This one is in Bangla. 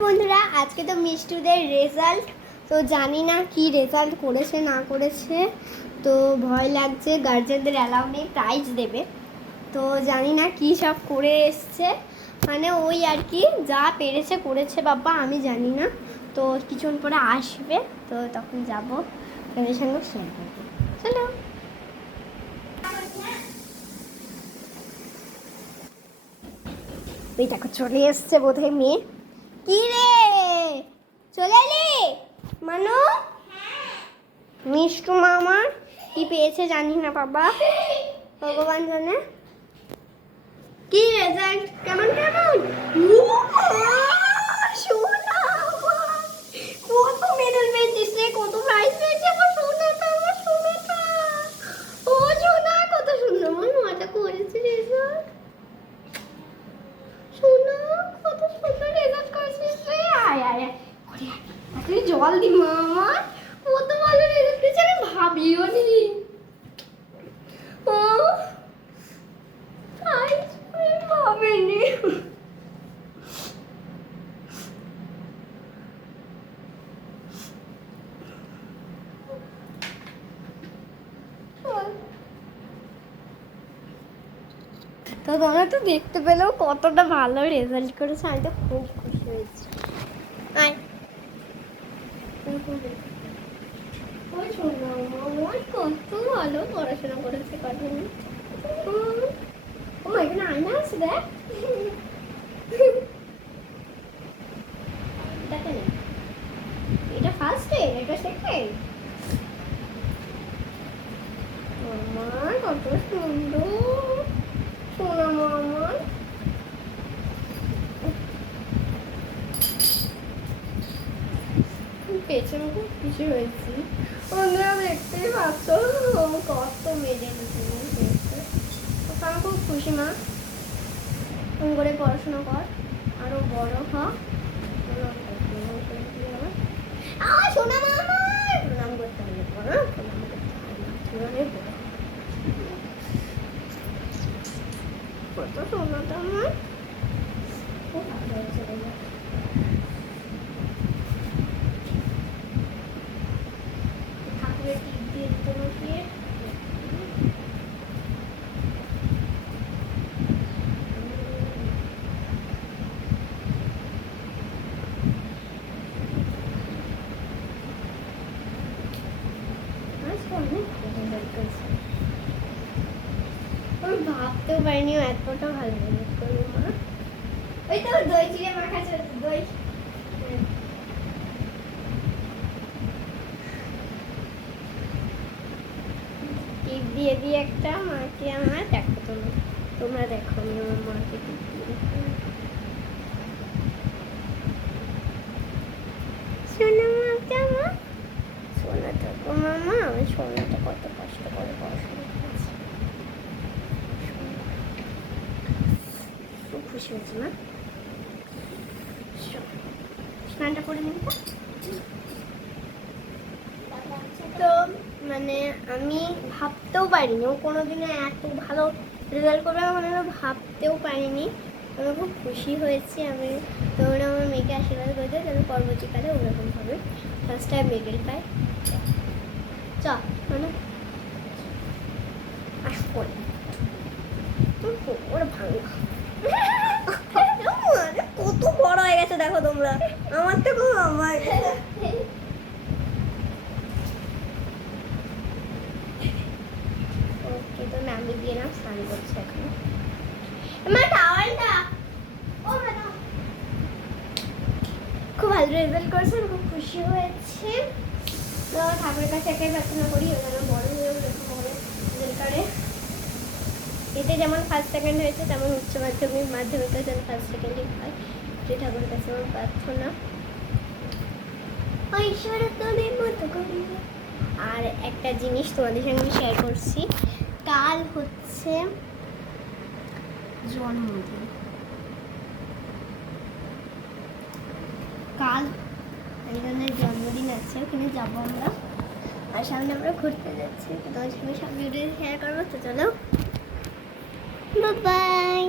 বন্ধুরা আজকে তো মিষ্টুদের রেজাল্ট, তো জানি না কি রেজাল্ট করেছে না করেছে, তো ভয় লাগছে। গার্জেনদের অ্যালাউ নেই, প্রাইজ দেবে, তো জানি না কি সব করে এসছে, মানে ওই আর কি যা পেরেছে করেছে বাবা, আমি জানি না। তো কিছুক্ষণ পরে আসবে, তো তখন যাবো তাদের সঙ্গে শেয়ার করবো। চলো, ওই দেখো চলে এসছে বোধহয় মেয়ে। কি রে, চলে এলি মানু? মিষ্টু মামা কি পেয়েছে জানি না বাবা, ভগবান জানে। কি রেজাল্ট কেমন কেমন? সোনা, কত মেডেল পেয়েছিস রে, কত প্রাইজ পেয়েছে আমার সোনাটা, আমার সোনাটা। ও সোনা, কত সুন্দর মজা করেছে রেজাল্ট। সোনা, কত সুন্দর রেজাল্ট করেছিস রে। আয় আয় আয়, তুই জল দি মামা, কত ভালো রেজাল্ট করেছে, আমি ভাবিও নি। ও ভাবিনি। তো তোমরা তো দেখতে পেলেও কতটা ভালো রেজাল্ট করেছে, আমি তো খুব খুশি হয়েছি। আয় কত ভালো পড়াশোনা করেছে, কথা ও এখানে আয়না আছে দেখ। এটা ফার্স্ট এটা সেকেন্ড। আমার কত সুন্দর সোনা মামা। পেছনে খুব খুশি হয়েছি। বন্ধুরা দেখতেই পাচ্ছ কত মেডেল পেয়েছে, আমি খুব খুশি। মা তুমি করে পড়াশোনা কর, আরো বড় হ। সোনা মামা প্রণাম করতে হবে, প্রণাম করতে হবে, কত সোনাটা আমার খুব ভালো হয়েছে। ঠাকুরের টিপ দিয়ে দিতে বসিয়ে ভাবতেও পারিনি এতটা ভালো করবো। মা ওই তো দই চিড়ে মাখা চলছে, দই টিপ দিয়ে দিয়ে একটা মাকে আমার দেখো, তোমরা দেখো আমি আমার মাকে টিপ দিয়ে সোনা মাকে মা, সোনাটা গো মামা, আমি সোনাটা কত কষ্ট করে পড়াশোনা করেছি, খুব খুশি হয়েছি। মা স্নানটা করে নিন। তো মানে আমি ভাবতেও পারিনি ও কোনোদিনও এত ভালো রেজাল্ট করবে, মানে ভাবতেও পারিনি। আমি খুব খুশি হয়েছি। আমি তোমরা আমার মেয়েকে আশীর্বাদ করে দেয় যেন পরবর্তীকালে ওরকম হবে ফার্স্ট টাইম মেডেল পাই। চ মানে আস করে ওরা ভাঙা কত বড় হয়ে গেছে দেখো তোমরা, আমার থেকে আমার ওকে। তো আমি দিয়ে না স্নান করছি এখন। মা টাওয়ালটা, ও ম্যাডাম খুব ভালো রেজাল্ট করেছে, খুব খুশি হয়েছে। তো ঠাকুরের কাছে একটাই প্রার্থনা করি ওখানে বড় হয়ে বড় রেজাল্ট করে। এতে যেমন ফার্স্ট সেকেন্ড হয়েছে তেমন উচ্চ মাধ্যমিক মাধ্যমিকে যেন ফার্স্ট সেকেন্ডই হয়, যে ঠাকুরের কাছে আমার প্রার্থনা। ঈশ্বর তোদের মতো করি। আর একটা জিনিস তোমাদের সঙ্গে শেয়ার করছি, কাল হচ্ছে জন্মদিন, কাল একজনের জন্মদিন আছে, ওখানে যাবো আমরা, আর সামনে আমরা ঘুরতে যাচ্ছি, তোমাদের সঙ্গে সব ভিডিও শেয়ার করবো। তো চলো, বাই বাই।